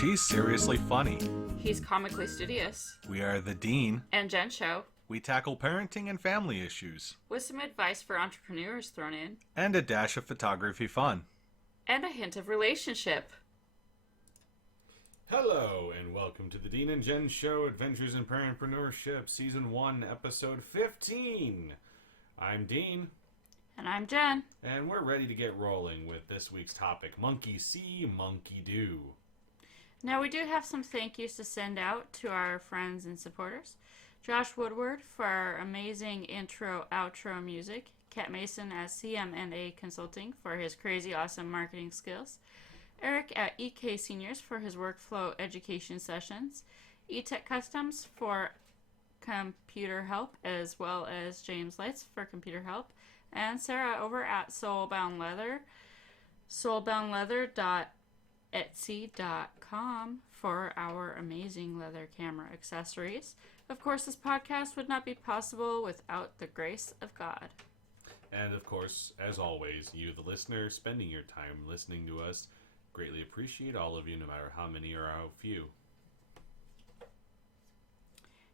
She's seriously funny. He's comically studious. We are the Dean And Jenn Show, We tackle parenting and family issues. with some advice for entrepreneurs thrown in, And a dash of photography fun. and a hint of relationship. Hello, and welcome to the Dean and Jenn Show, Adventures in Parentpreneurship, Season 1, Episode 15. I'm Dean, And I'm Jenn. and we're ready to get rolling with this week's topic, Monkey See, Monkey Do. Now, we do have some thank yous to send out to our friends and supporters. Josh Woodward for our amazing intro-outro music. Kat Mason at CMNA Consulting for his crazy awesome marketing skills. Eric at EK Seniors for his workflow education sessions. eTech Customs for computer help, as well as James Lights for computer help. And Sarah over at Soulbound Leather, soulboundleather.etsy.com for our amazing leather camera accessories. Of course, this podcast would not be possible without the grace of God. And of course, as always, you, the listener, spending your time listening to us, greatly appreciate all of you, no matter how many or how few.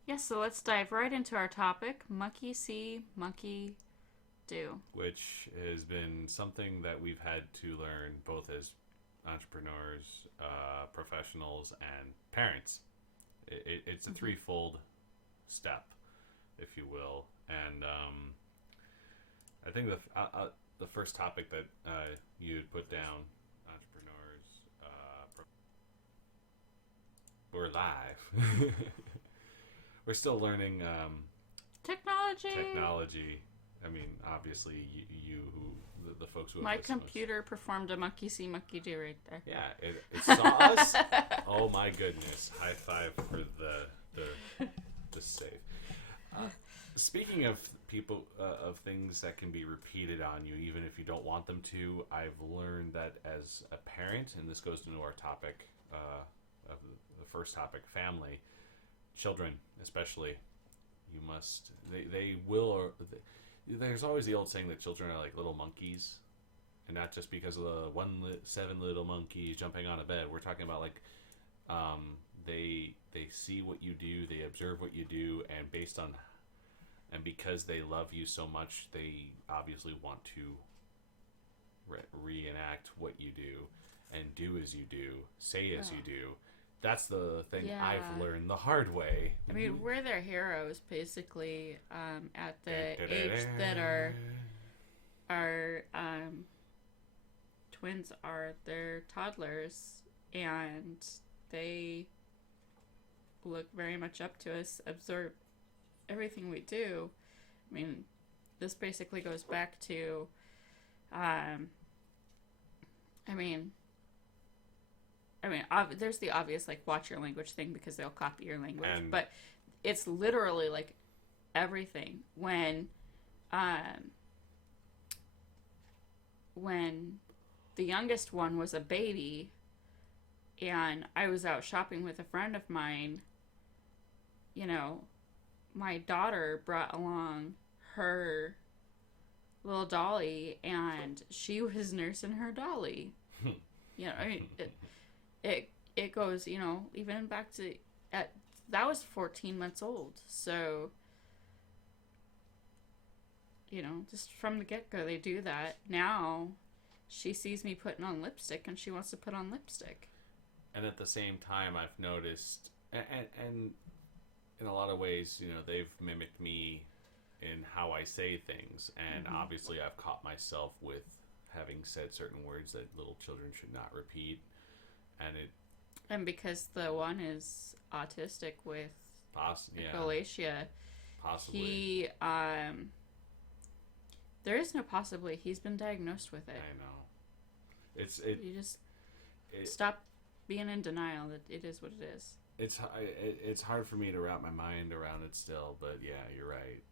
Yes, so let's dive right into our topic, Monkey See, Monkey Do. Which has been something that we've had to learn both as entrepreneurs, professionals, and parents. It's a threefold step, if you will. And I think the first topic that you'd put down, entrepreneurs, we're live. We're still learning Technology. I mean, obviously, the folks who have My listened to us- computer performed a Monkey See, Monkey Do right there. Yeah, it saw us. Oh my goodness! High five for the save. Speaking of people of things that can be repeated on you, even if you don't want them to, I've learned that as a parent, and this goes into our topic of the first topic, family, children especially, you must. They will or. There's always the old saying that children are like little monkeys, and not just because of the 7 little monkeys jumping on a bed. We're talking about like they see what you do, they observe what you do, and because they love you so much, they obviously want to reenact what you do and do as you do, say as you do. That's the thing I've learned the hard way. I mean, we're their heroes, basically, at the age that our twins are. They're toddlers, and they look very much up to us, absorb everything we do. I mean, this basically goes back to, there's the obvious, like, watch your language thing because they'll copy your language. But it's literally, like, everything. When the youngest one was a baby and I was out shopping with a friend of mine, you know, my daughter brought along her little dolly and she was nursing her dolly. You know, I mean, it goes, you know, even back to that was 14 months old. So, you know, just from the get-go, they do that. Now, she sees me putting on lipstick and she wants to put on lipstick. And at the same time, I've noticed, and in a lot of ways, you know, they've mimicked me in how I say things. And obviously, I've caught myself with having said certain words that little children should not repeat. And because the one is autistic with echolalia, possibly. He, there is no possibly. He's been diagnosed with it. I know. You just stop being in denial that it is what it is. It's hard for me to wrap my mind around it still, but yeah, you're right.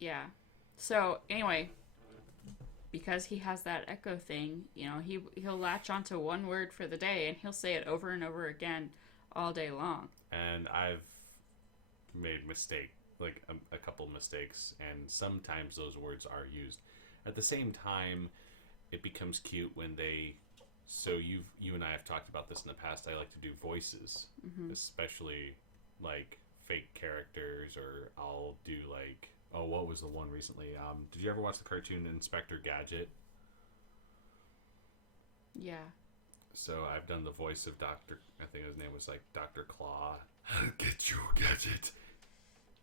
Yeah. So anyway, because he has that echo thing, you know, he'll latch onto one word for the day and he'll say it over and over again all day long. And I've made a couple mistakes, and sometimes those words are used. At the same time, it becomes cute when they So you and I have talked about this in the past. I like to do voices, especially like fake characters, or I'll do like, oh, what was the one recently? Did you ever watch the cartoon Inspector Gadget? Yeah. So I've done the voice of Dr. I think his name was like Dr. Claw. Get your gadget.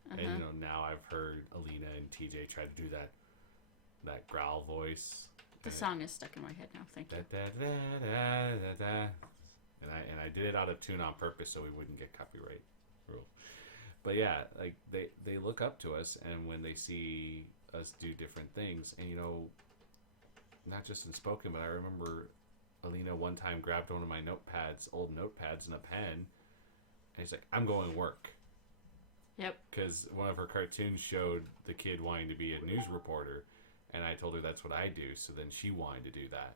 And you know, now I've heard Alina and TJ try to do that growl voice. The song is stuck in my head now. Thank you. And I did it out of tune on purpose so we wouldn't get copyright rule. But yeah, like they look up to us, and when they see us do different things, and you know, not just in spoken, but I remember Alina one time grabbed one of my old notepads and a pen, and he's like, "I'm going to work." Yep. Because one of her cartoons showed the kid wanting to be a news reporter, and I told her that's what I do, so then she wanted to do that.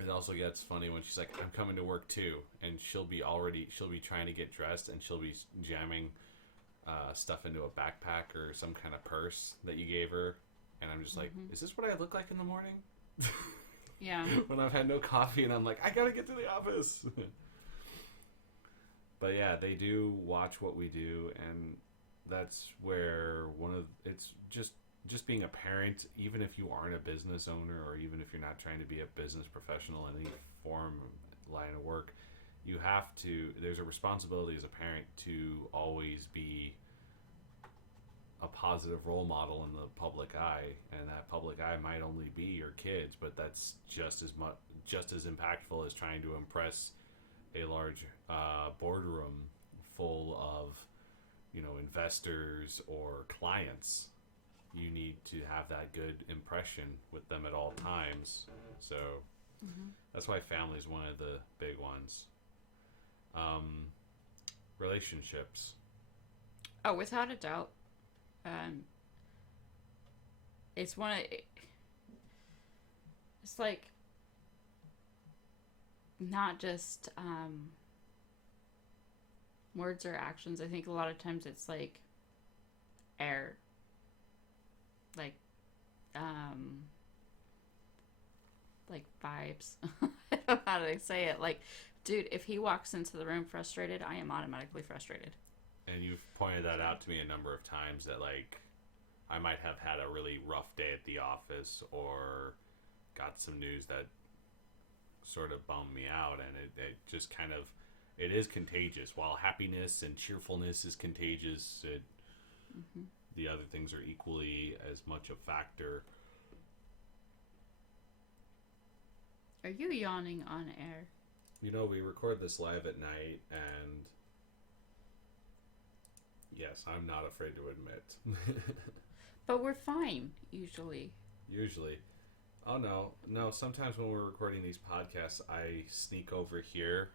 It also gets funny when she's like, "I'm coming to work too," and she'll be trying to get dressed, and she'll be jamming stuff into a backpack or some kind of purse that you gave her, and I'm just like, is this what I look like in the morning? Yeah. When I've had no coffee and I'm like, I gotta get to the office. But yeah, they do watch what we do, and that's where it's just being a parent, even if you aren't a business owner, or even if you're not trying to be a business professional in any form, line of work, there's a responsibility as a parent to always be a positive role model in the public eye, and that public eye might only be your kids, but that's just as impactful as trying to impress a large boardroom full of, you know, investors or clients. You need to have that good impression with them at all times. So that's why family is one of the big ones. Relationships. Oh, without a doubt. It's like not just words or actions. I think a lot of times it's like air, like vibes. I don't know how to say it. Like, dude, if he walks into the room frustrated, I am automatically frustrated. And you've pointed that out to me a number of times, that like I might have had a really rough day at the office, or got some news that sort of bummed me out, and it just kind of, it is contagious. While happiness and cheerfulness is contagious, the other things are equally as much a factor. Are you yawning on air? You know, we record this live at night, and yes, I'm not afraid to admit. But we're fine, usually. Usually. Oh, no, sometimes when we're recording these podcasts, I sneak over here.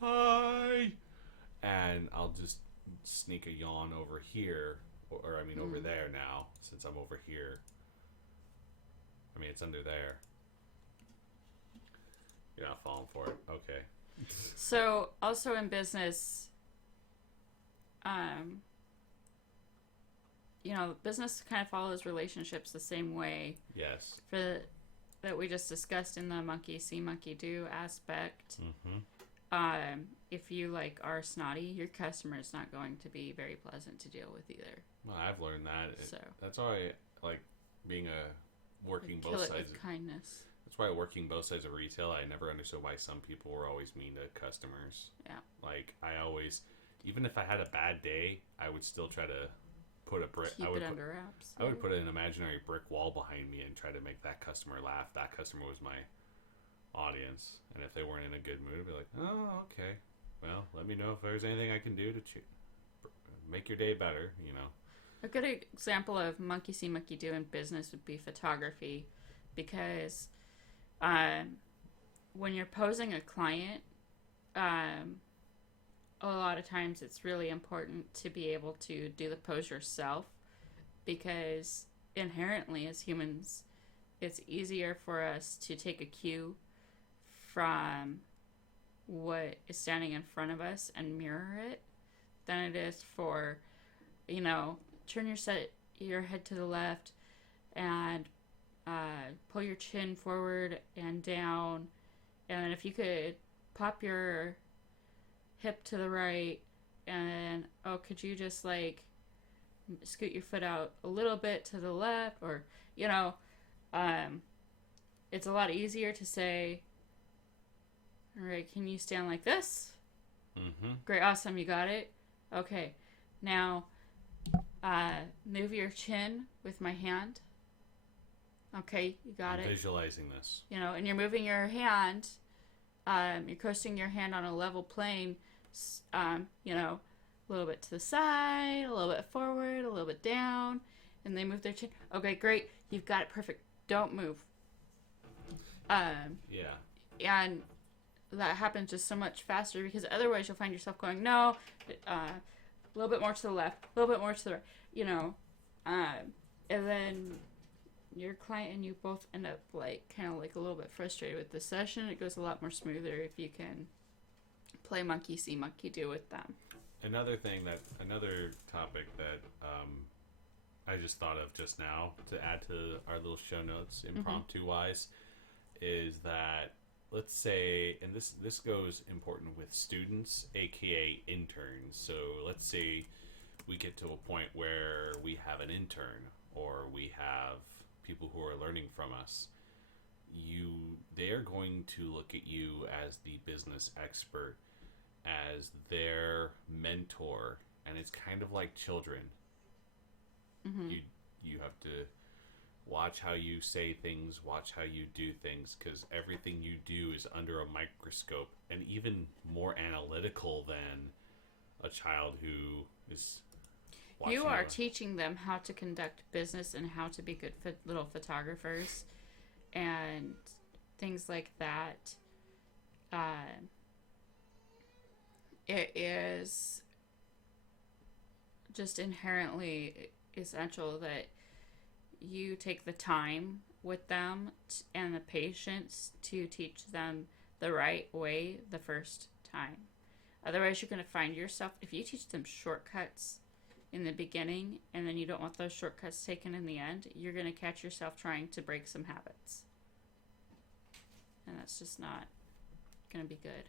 Hi! And I'll just sneak a yawn over here, or I mean over there now, since I'm over here. I mean, it's under there. You're not falling for it. Okay. So, also in business, you know, business kind of follows relationships the same way. Yes. That we just discussed in the monkey see, monkey do aspect. If you like are snotty, your customer is not going to be very pleasant to deal with either. Well, I've learned that. So that's why I like being working both kill it sides. with kindness. That's why working both sides of retail, I never understood why some people were always mean to customers. Yeah. Like, I always, even if I had a bad day, I would still try to put a brick. Keep it under wraps. I would put an imaginary brick wall behind me and try to make that customer laugh. That customer was my audience, and if they weren't in a good mood, I'd be like, "Oh, okay. Well, let me know if there's anything I can do to make your day better." You know. A good example of monkey see, monkey do in business would be photography, because when you're posing a client, a lot of times it's really important to be able to do the pose yourself, because inherently as humans, it's easier for us to take a cue from what is standing in front of us and mirror it than it is for, you know, turn your head to the left and pull your chin forward and down, and then if you could pop your hip to the right, and could you just like scoot your foot out a little bit to the left, or it's a lot easier to say, all right, can you stand like this? Mm-hmm. Great, awesome, you got it. Okay, now move your chin with my hand. Okay, you got it. Visualizing this. And you're moving your hand. You're coasting your hand on a level plane. A little bit to the side, a little bit forward, a little bit down, and they move their chin. Okay, great. You've got it perfect. Don't move. Yeah. And that happens just so much faster, because otherwise you'll find yourself going, no, a little bit more to the left, a little bit more to the right, and then your client and you both end up kind of a little bit frustrated with the session. It goes a lot more smoother if you can play monkey see, monkey do with them. Another topic that I just thought of just now to add to our little show notes, impromptu wise, is that, let's say, and this goes important with students, aka interns. So let's say we get to a point where we have an intern, or we have people who are learning from us. They are going to look at you as the business expert, as their mentor, and it's kind of like children. You have to watch how you say things, watch how you do things, because everything you do is under a microscope, and even more analytical than a child who is watching. You are teaching them how to conduct business and how to be good little photographers and things like that. It is just inherently essential that you take the time with them and the patience to teach them the right way the first time. Otherwise, you're going to find yourself, if you teach them shortcuts in the beginning and then you don't want those shortcuts taken in the end, you're going to catch yourself trying to break some habits. And that's just not going to be good.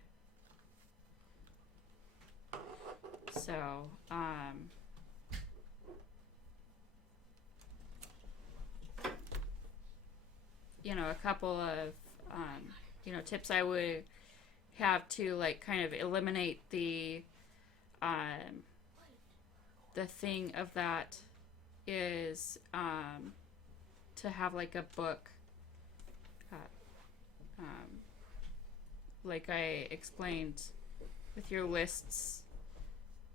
So, a couple of, tips I would have to kind of eliminate the thing of that is to have a book, like I explained with your lists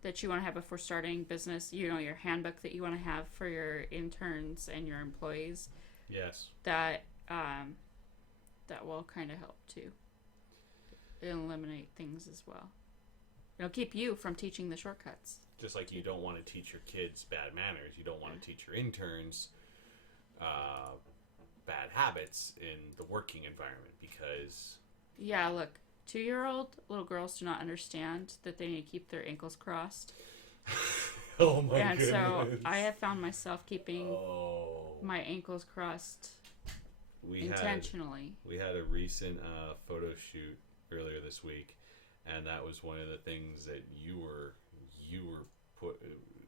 that you want to have before starting business, your handbook that you want to have for your interns and your employees. Yes. That will kind of help to eliminate things as well. It'll keep you from teaching the shortcuts. Just like you don't want to teach your kids bad manners, you don't want to teach your interns bad habits in the working environment, because... Yeah, look, 2-year-old little girls do not understand that they need to keep their ankles crossed. Oh my goodness. And so I have found myself keeping my ankles crossed intentionally. We had a recent photo shoot earlier this week, and that was one of the things that you were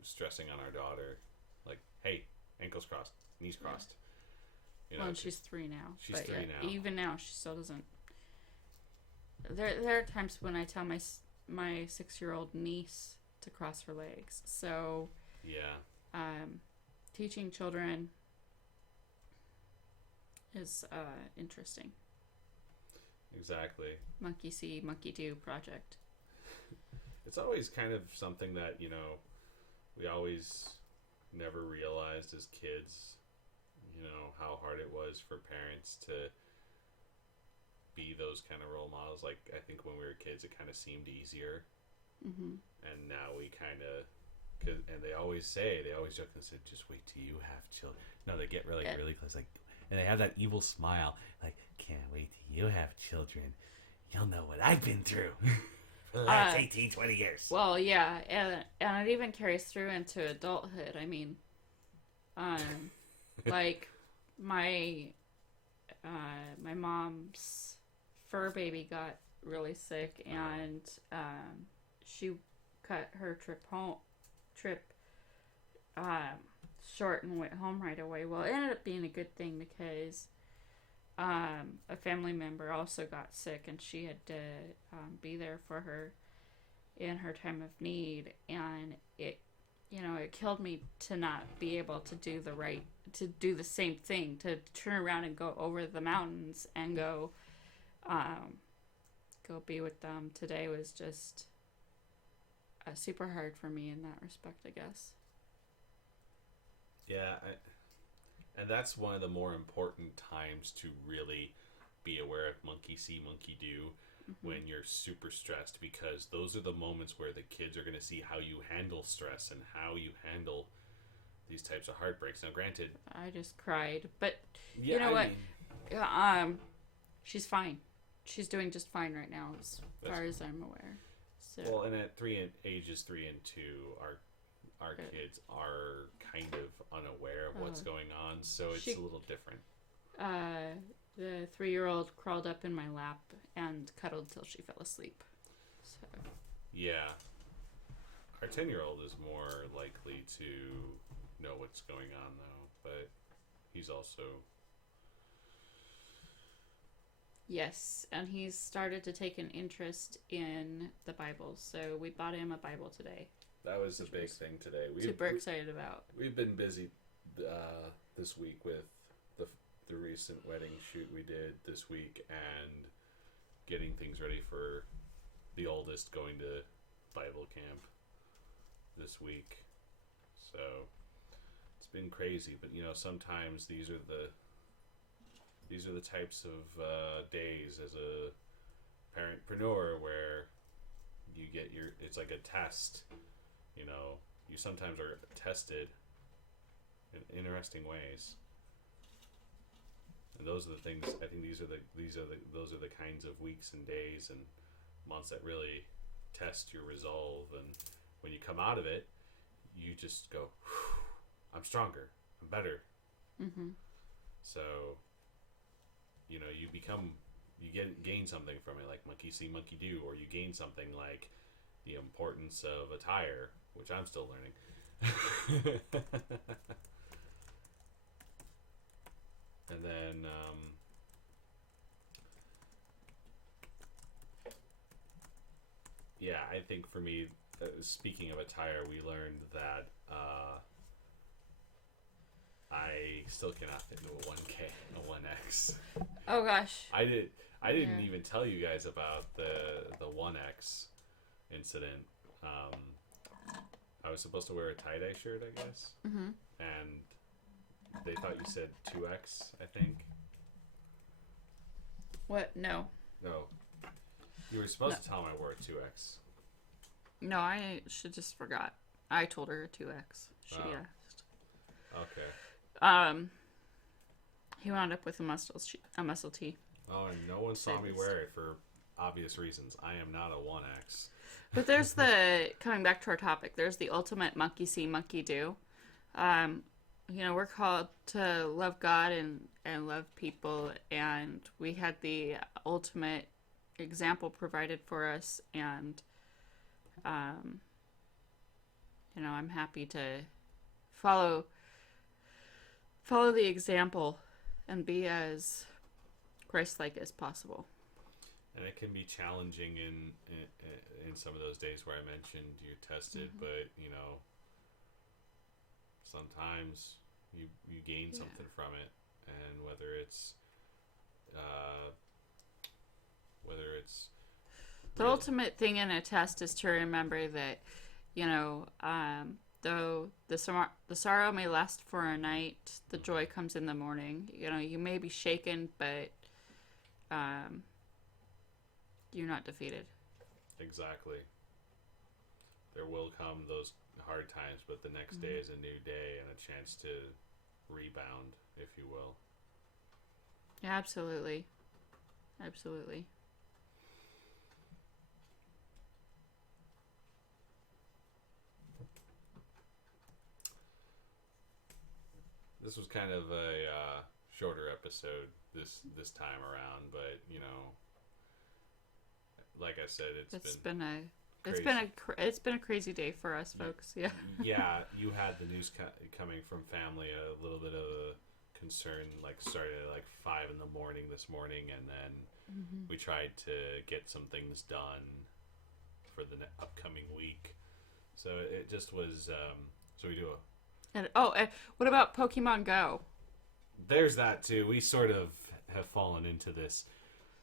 stressing on our daughter, like, hey, ankles crossed, knees crossed. Well, and she's 3 now. She's 3 now. Even now, she still doesn't. There are times when I tell my 6-year-old niece to cross her legs. So yeah, teaching children is interesting. Exactly. Monkey see, monkey do project. It's always kind of something that we always never realized as kids. How hard it was for parents to be those kind of role models. Like, I think when we were kids, it kind of seemed easier. Mm-hmm. And now we kind of, and they always joke and say, just wait till you have children. No, they get really close, and they have that evil smile, can't wait till you have children. You'll know what I've been through for the last 18, 20 years. Well, yeah, and it even carries through into adulthood. I mean, my mom's fur baby got really sick, and she cut her trip short and went home right away. Well, it ended up being a good thing because a family member also got sick, and she had to be there for her in her time of need, and it killed me to not be able to do the same thing, to turn around and go over the mountains and go be with them. Today was just super hard for me in that respect, I guess. Yeah, and that's one of the more important times to really be aware of monkey see, monkey do, when you're super stressed, because those are the moments where the kids are going to see how you handle stress and how you handle these types of heartbreaks. Now, granted, I just cried, but yeah, you know what? She's fine. She's doing just fine right now, as far as I'm aware. So. Well, and at ages 3 and 2, our kids are kind of unaware of what's going on, so it's a little different. The 3-year-old crawled up in my lap and cuddled till she fell asleep. So. Yeah. Our 10-year-old is more likely to know what's going on, though, but he's also... Yes, and he's started to take an interest in the Bible, so we bought him a Bible today. That was the big thing today. Super excited about. We've been busy this week with the recent wedding shoot we did this week and getting things ready for the oldest going to Bible camp this week. So it's been crazy, but sometimes these are the types of days as a parentpreneur where you get it's like a test. You sometimes are tested in interesting ways, and those are the things. I think those are the kinds of weeks and days and months that really test your resolve. And when you come out of it, you just go, "I'm stronger. I'm better." Mm-hmm. So, you gain something from it, like monkey see, monkey do, or you gain something like the importance of attire, which I'm still learning. And then, I think for me, speaking of attire, we learned that I still cannot fit into a 1K, a 1X. Oh gosh. I didn't even tell you guys about the 1X incident. I was supposed to wear a tie-dye shirt, I guess. Mm-hmm. And they thought you said 2X, I think. What? No. No. You were supposed to tell him I wore a 2X. No, I should just forgot. I told her 2X. She asked. Okay. He wound up with a muscle tee. Oh, and no one saw me wear it for obvious reasons. I am not a 1X. But there's coming back to our topic, there's the ultimate monkey see, monkey do. We're called to love God and love people, and we had the ultimate example provided for us, and I'm happy to follow the example and be as Christ-like as possible. And it can be challenging in some of those days where I mentioned you're tested, Mm-hmm. but sometimes you gain something from it, and whether it's the ultimate thing in a test is to remember that though the sorrow may last for a night, the joy comes in the morning. You may be shaken, but you're not defeated. Exactly. There will come those hard times, but the next day is a new day and a chance to rebound, if you will. Yeah, absolutely. Absolutely. This was kind of a shorter episode this time around, but like I said, it's been a crazy day for us folks. Yeah. Yeah, you had the news coming from family, a little bit of a concern, like started at like 5 a.m. this morning, and then we tried to get some things done for the upcoming week. So it just was. So we do And what about Pokemon Go? There's that too. We sort of have fallen into this.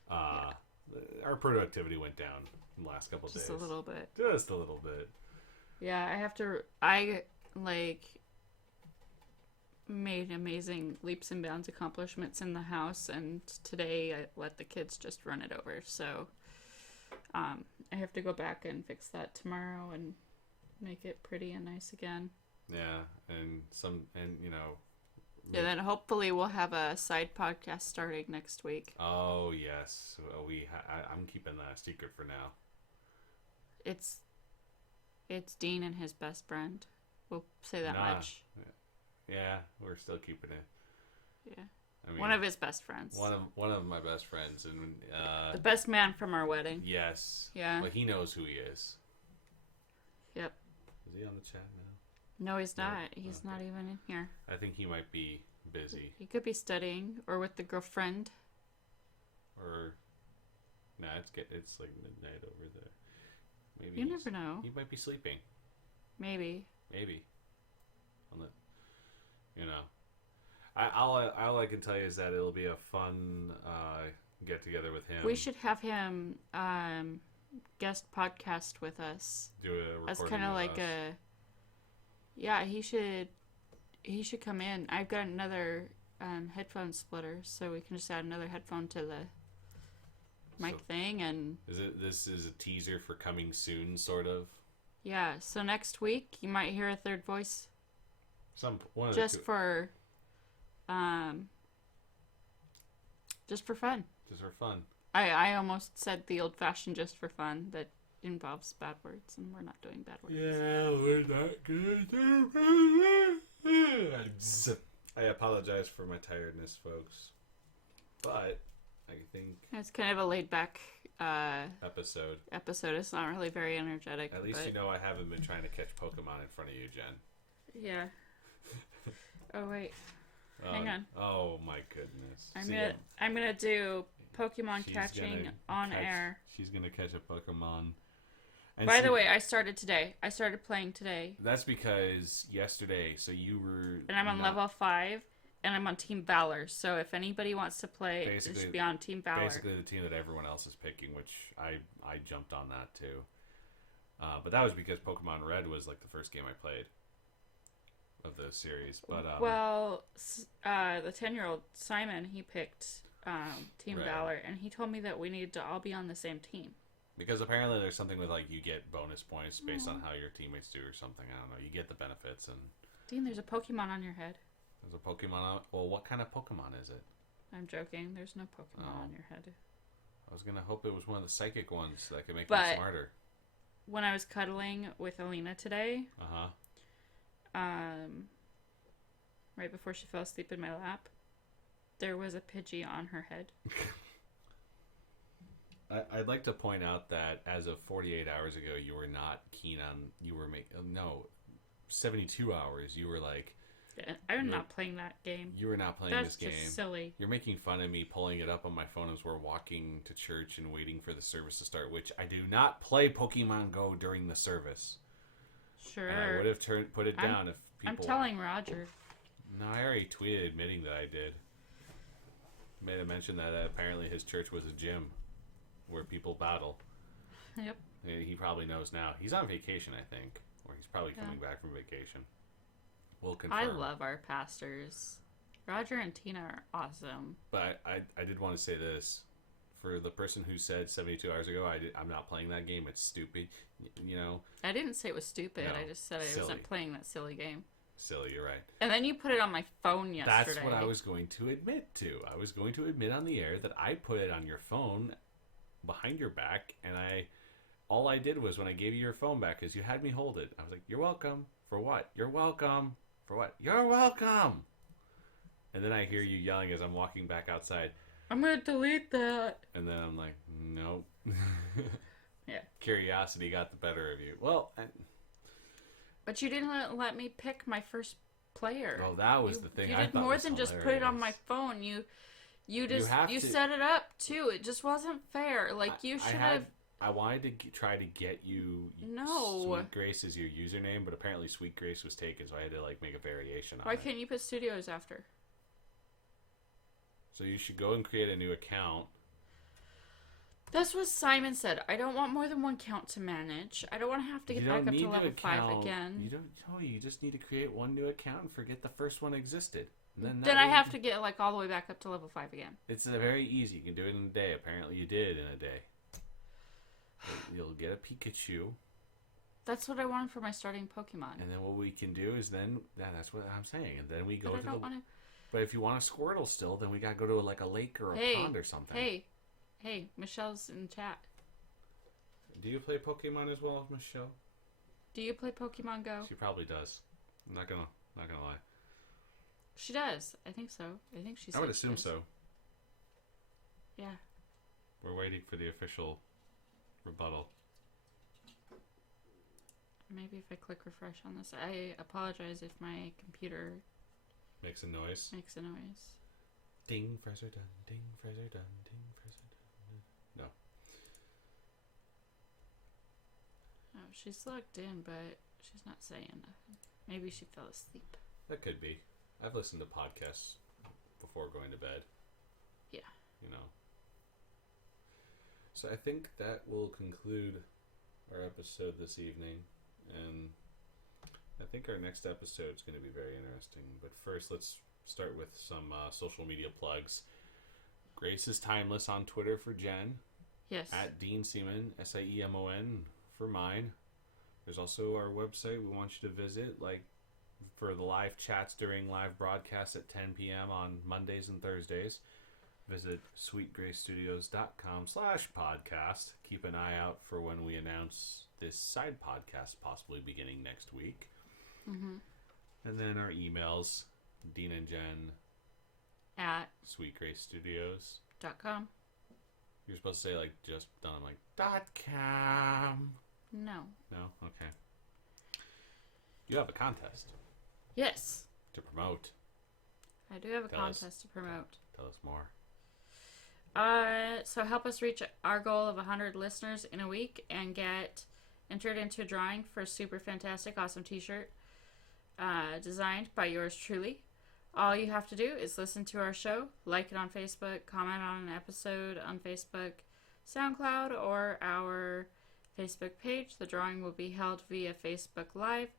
Our productivity went down in the last couple of days. Just a little bit. Just a little bit. Yeah, I made amazing leaps and bounds accomplishments in the house, and today I let the kids just run it over. So I have to go back and fix that tomorrow and make it pretty and nice again. Yeah, and And then hopefully we'll have a side podcast starting next week. Oh yes, I'm keeping that a secret for now. It's Dean and his best friend. We'll say that much. Yeah, we're still keeping it. Yeah, I mean, one of his best friends. One of my best friends, and the best man from our wedding. Yes. Yeah. But he knows who he is. Yep. Is he on the chat now? No, he's not. He's not even in here. I think he might be busy. He could be studying or with the girlfriend. Or, it's like midnight over there. Maybe You never know. He might be sleeping. Maybe. All I can tell you is that it'll be a fun get together with him. We should have him guest podcast with us. Do a recording as kind of like us. Yeah, he should come in. I've got another headphone splitter, so we can just add another headphone to the mic thing. And this is a teaser for coming soon, sort of? Yeah, so next week you might hear a third voice. Just for fun. Just for fun. I almost said the old-fashioned just for fun that involves bad words, and we're not doing bad words. Yeah, we're not gonna do bad. I apologize for my tiredness, folks. But I think It's kind of a laid-back episode. It's not really very energetic. At least I haven't been trying to catch Pokemon in front of you, Jen. Yeah. Oh wait. Hang on. Oh my goodness. I'm gonna do Pokemon catching on air. She's gonna catch a Pokemon. And By the way, I started today. I started playing today. That's because yesterday, so you were... And I'm on level 5, and I'm on Team Valor. So if anybody wants to play, it should be on Team Valor. Basically the team that everyone else is picking, which I jumped on that too. But that was because Pokemon Red was like the first game I played of the series. But the 10-year-old Simon, he picked Team Valor, and he told me that we need to all be on the same team. Because apparently there's something with like you get bonus points based on how your teammates do or something. I don't know. You get the benefits and. Dean, there's a Pokemon on your head. There's a Pokemon. Well, what kind of Pokemon is it? I'm joking. There's no Pokemon on your head. I was gonna hope it was one of the psychic ones that could make you smarter. When I was cuddling with Alina today, right before she fell asleep in my lap, there was a Pidgey on her head. I'd like to point out that as of 48 hours ago, you were not keen on. 72 hours. You were like. I'm not playing that game. You were not playing this game. That's just silly. You're making fun of me pulling it up on my phone as we're walking to church and waiting for the service to start, which I do not play Pokemon Go during the service. Sure. And I would have put it down if people... I'm telling Roger. No, I already tweeted admitting that I did. Made a mention that apparently his church was a gym where people battle. Yep. He probably knows now. He's on vacation, I think. Or he's probably coming back from vacation. We'll confirm. I love our pastors. Roger and Tina are awesome. But I did want to say this. For the person who said 72 hours ago, I'm not playing that game. It's stupid. I didn't say it was stupid. No, I just said I wasn't playing that silly game. Silly, you're right. And then you put it on my phone yesterday. That's what I was going to admit to. I was going to admit on the air that I put it on your phone behind your back, and all I did was when I gave you your phone back is you had me hold it. I was like, "You're welcome." For what? You're welcome. For what? You're welcome. And then I hear you yelling as I'm walking back outside. I'm gonna delete that. And then I'm like, nope. Yeah. Curiosity got the better of you. Well, But you didn't let me pick my first player. Oh, that was the thing. You I did thought more was than just put it on my hilarious. phone. You to- set it up too. It just wasn't fair. Like you should have. I wanted to try to get you No. Sweet Grace as your username, but apparently Sweet Grace was taken, so I had to like make a variation on Why it. can't you put studios after? So you should go and create a new account. That's what Simon said. I don't want more than one count to manage. I don't want to have to get back up to level 5 again. You don't. No, you just need to create one new account and forget the first one existed. And Then I have to get like all the way back up to level 5 again. It's very easy. You can do it in a day. Apparently, you did in a day. You'll get a Pikachu, That's what I wanted for my starting Pokemon. and then what we can do is that's what I'm saying. And then we go But I to don't the. want to. But if you want a Squirtle still, then we gotta go to like a lake or a pond or something. Hey, Michelle's in chat. Do you play Pokemon as well, Michelle? Do you play Pokemon Go? She probably does. I'm not gonna lie. She does. I think so. I think she's. I would assume so. Yeah. We're waiting for the official rebuttal. Maybe if I click refresh on this. I apologize if my computer Makes a noise. makes a noise. Ding, fries are done. Ding, fries are done. Ding, fries are done. No. Oh, she's logged in, but she's not saying nothing. Maybe she fell asleep. That could be. I've listened to podcasts before going to bed. Yeah. You know. So I think that will conclude our episode this evening. And I think our next episode is going to be very interesting. But first, let's start with some social media plugs. Grace is Timeless on Twitter for Jen. Yes. At Dean Seaman, Siemon for mine. There's also our website we want you to visit, like for the live chats during live broadcasts at 10 p.m. on Mondays and Thursdays. Visit sweetgracestudios.com/podcast. Keep an eye out for when we announce this side podcast possibly beginning next week. Mm-hmm. And then our emails, Dean and Jen At sweetgracestudios.com. .com. You're supposed to say like just done. I'm like .com. No. No? Okay. You have a contest Yes. to promote. I do have a Tell us. contest to promote. Tell us more. So help us reach our goal of 100 listeners in a week and get entered into a drawing for a super fantastic, awesome t-shirt designed by yours truly. All you have to do is listen to our show, like it on Facebook, comment on an episode on Facebook, SoundCloud, or our Facebook page. The drawing will be held via Facebook Live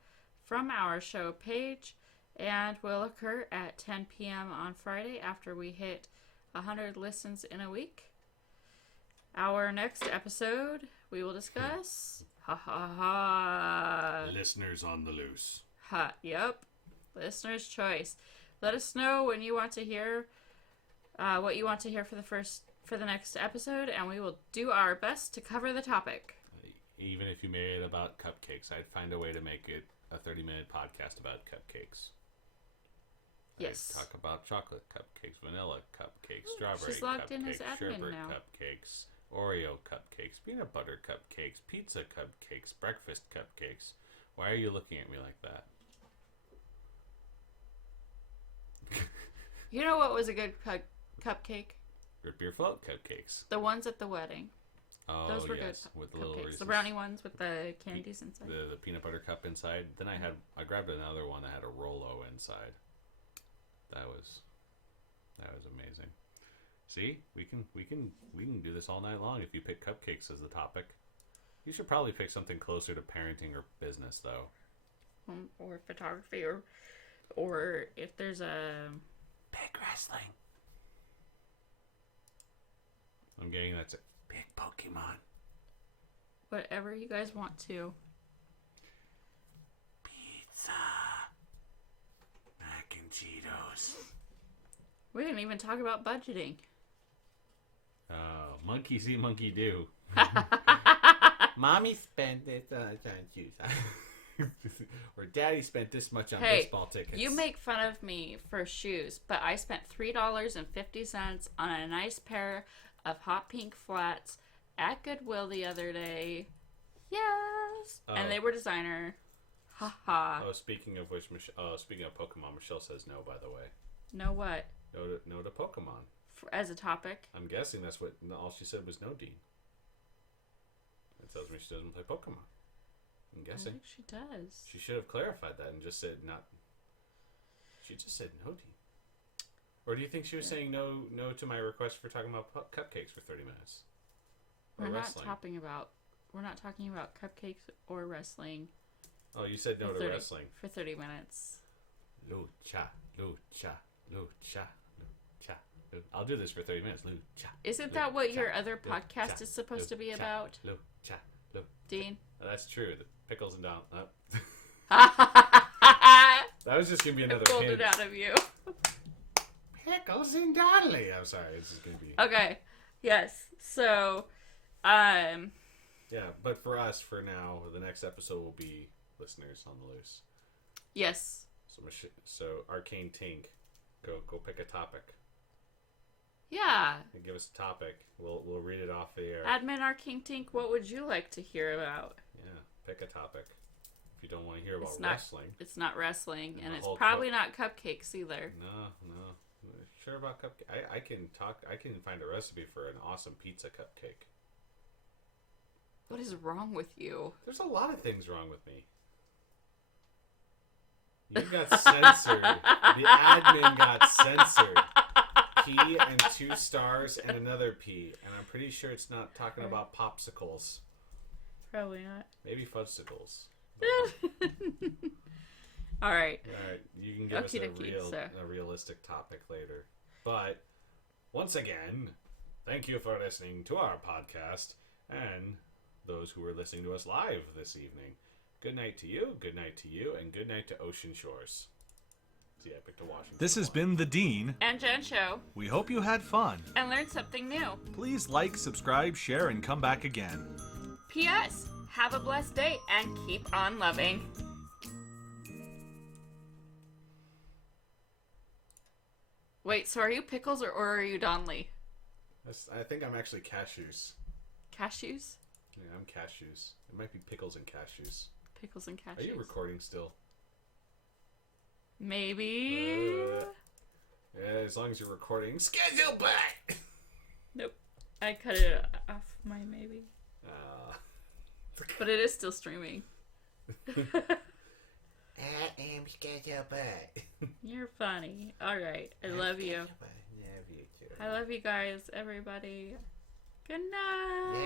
from our show page and will occur at 10 p.m. on Friday after we hit 100 listens in a week. Our next episode, we will discuss... Listeners on the loose. Yep. Listener's choice. Let us know when you want to hear... what you want to hear for the next episode, and we will do our best to cover the topic. Even if you made it about cupcakes, I'd find a way to make it a 30-minute podcast about cupcakes. Yes. I'd talk about chocolate cupcakes, vanilla cupcakes, strawberry she's logged in as cupcakes, admin sherbet now. cupcakes, Oreo cupcakes, peanut butter cupcakes, pizza cupcakes, breakfast cupcakes. Why are you looking at me like that? You know what was a good cupcake? Root beer float cupcakes. The ones at the wedding. Oh, Those were yes, good with the little cupcakes. Reese's. The brownie ones with the candies inside. The peanut butter cup inside. Then I grabbed another one that had a Rolo inside. That was amazing. See, we can do this all night long if you pick cupcakes as the topic. You should probably pick something closer to parenting or business though. Or photography, or if there's a Big wrestling. I'm getting that's a big Pokemon. whatever you guys want to. Pizza. Mac and Cheetos. We didn't even talk about budgeting. Monkey see, monkey do. Mommy spent it on shoes. Or Daddy spent this much on Hey, baseball tickets. you make fun of me for shoes, but I spent $3.50 on a nice pair of hot pink flats at Goodwill the other day. Yes! Oh. And they were designer. Ha ha. Oh, speaking of which, speaking of Pokemon, Michelle says no, by the way. No what? No to Pokemon. As a topic? I'm guessing that's what all she said was no, Dean. That tells me she doesn't play Pokemon. I'm I guessing. think she does. She should have clarified that and just said not. She just said no, Dean. Or do you think she was saying no to my request for talking about cupcakes for 30 minutes? Or wrestling? We're not talking about cupcakes or wrestling. Oh, you said no to wrestling. For 30 minutes. Lucha, lucha, lucha, lucha. I'll do this for 30 minutes. Lucha. Isn't that what your other podcast is supposed to be about? Lucha, lucha. Dean? That's true. The pickles and down. I That was just gonna be another pulled hint. it out of you. Pickles and Donnelly. I'm sorry. This is gonna be. Okay. Yes. So, Yeah, but for us, for now, the next episode will be listeners on the loose. yes. So Arcane Tink, go pick a topic. Yeah. And give us a topic. We'll read it off the air. Admin Arcane Tink, what would you like to hear about? Yeah, pick a topic. If you don't want to hear about It's not- wrestling. It's not wrestling, And and the it's whole probably not cupcakes either. No. Sure about cupcake. I can talk. I can find a recipe for an awesome pizza cupcake. What is wrong with you? There's a lot of things wrong with me. You got censored. The admin got censored. P and 2 stars and another P. And I'm pretty sure it's not talking about popsicles. Probably not. Maybe fudgesicles. All right. Alright, you can give us a realistic topic later. But, once again, thank you for listening to our podcast and those who are listening to us live this evening. Good night to you, and good night to Ocean Shores. See, I picked a Washington. This has been the Dean. And Jenn Show. We hope you had fun. And learned something new. Please like, subscribe, share, and come back again. P.S. Have a blessed day and keep on loving. Wait, so are you Pickles or are you Donnelly? I think I'm actually Cashews. Cashews? Yeah, I'm Cashews. It might be Pickles and Cashews. Pickles and cashews. Are you recording still? Maybe. Yeah, as long as you're recording. Schedule back! Nope. I cut it off my maybe. But it is still streaming. I am schedule back. You're funny. Alright. I love you. Love you too. I love you guys, everybody. Good night.